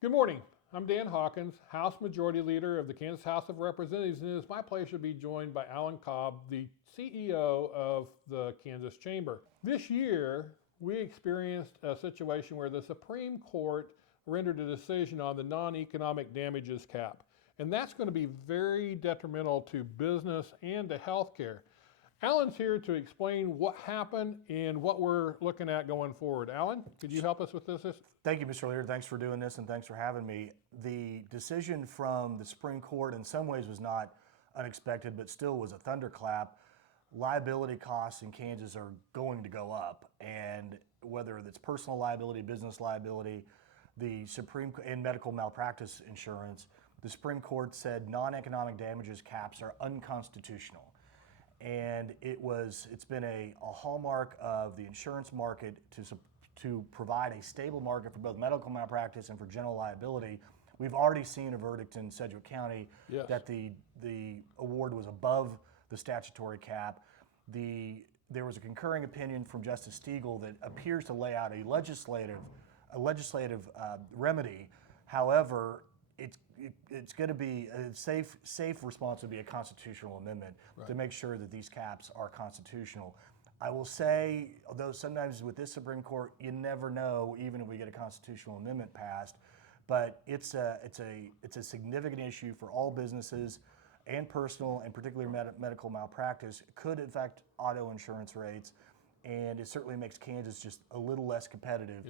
Good morning. I'm Dan Hawkins, House Majority Leader of the Kansas House of Representatives, and it is my pleasure to be joined by Alan Cobb, the CEO of the Kansas Chamber. This year, we experienced a situation where the Supreme Court rendered a decision on the non-economic damages cap, and that's going to be very detrimental to business and to healthcare. Alan's here to explain what happened and what we're looking at going forward. Alan, could you help us with this? Thank you, Mr. Leader. Thanks for doing this and thanks for having me. The decision from the Supreme Court in some ways was not unexpected, but still was a thunderclap. Liability costs in Kansas are going to go up, and whether it's personal liability, business liability, and medical malpractice insurance, the Supreme Court said non-economic damages caps are unconstitutional. And it's been a hallmark of the insurance market to provide a stable market for both medical malpractice and for general liability. We've already seen a verdict in Sedgwick County that the award was above the statutory cap. There was a concurring opinion from Justice Stegall that appears to lay out a legislative remedy. However, it's going to be a safe response would be a constitutional amendment to make sure that these caps are constitutional. I will say, although sometimes with this Supreme Court, you never know, even if we get a constitutional amendment passed, but it's a significant issue for all businesses and personal and particularly medical malpractice. It could affect auto insurance rates, and it certainly makes Kansas just a little less competitive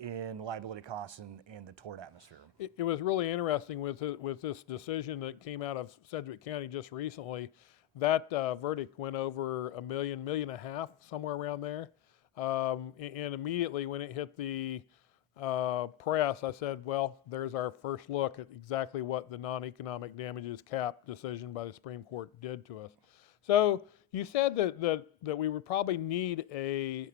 in liability costs and the tort atmosphere. It was really interesting with this decision that came out of Sedgwick County just recently. That verdict went over $1 million, $1.5 million, somewhere around there. And immediately when it hit the press, I said, well, there's our first look at exactly what the non-economic damages cap decision by the Supreme Court did to us. So you said that we would probably need a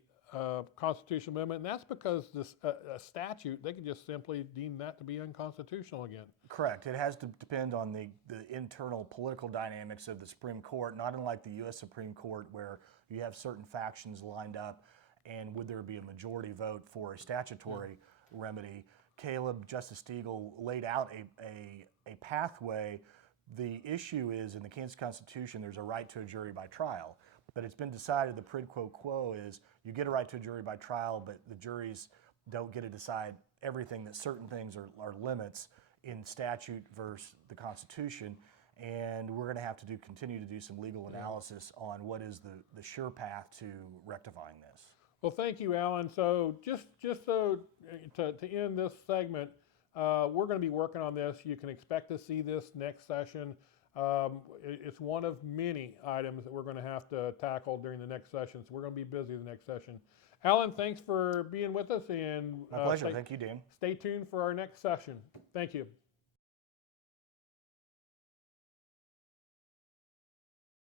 constitutional amendment, and that's because this a statute, they could just simply deem that to be unconstitutional again. Correct. It has to depend on the internal political dynamics of the Supreme Court, not unlike the U.S. Supreme Court, where you have certain factions lined up, and would there be a majority vote for a statutory remedy? Justice Stegall laid out a pathway. The issue is, in the Kansas Constitution, there's a right to a jury by trial. But it's been decided, the quid pro quo is, you get a right to a jury by trial, but the juries don't get to decide everything, that certain things are limits in statute versus the Constitution. And we're going to have to continue to do some legal analysis on what is the sure path to rectifying this. Well, thank you, Alan. So just so to end this segment, we're going to be working on this. You can expect to see this next session. It's one of many items that we're going to have to tackle during the next session. So we're going to be busy the next session. Alan, thanks for being with us. And my pleasure. Thank you, Dan. Stay tuned for our next session. Thank you.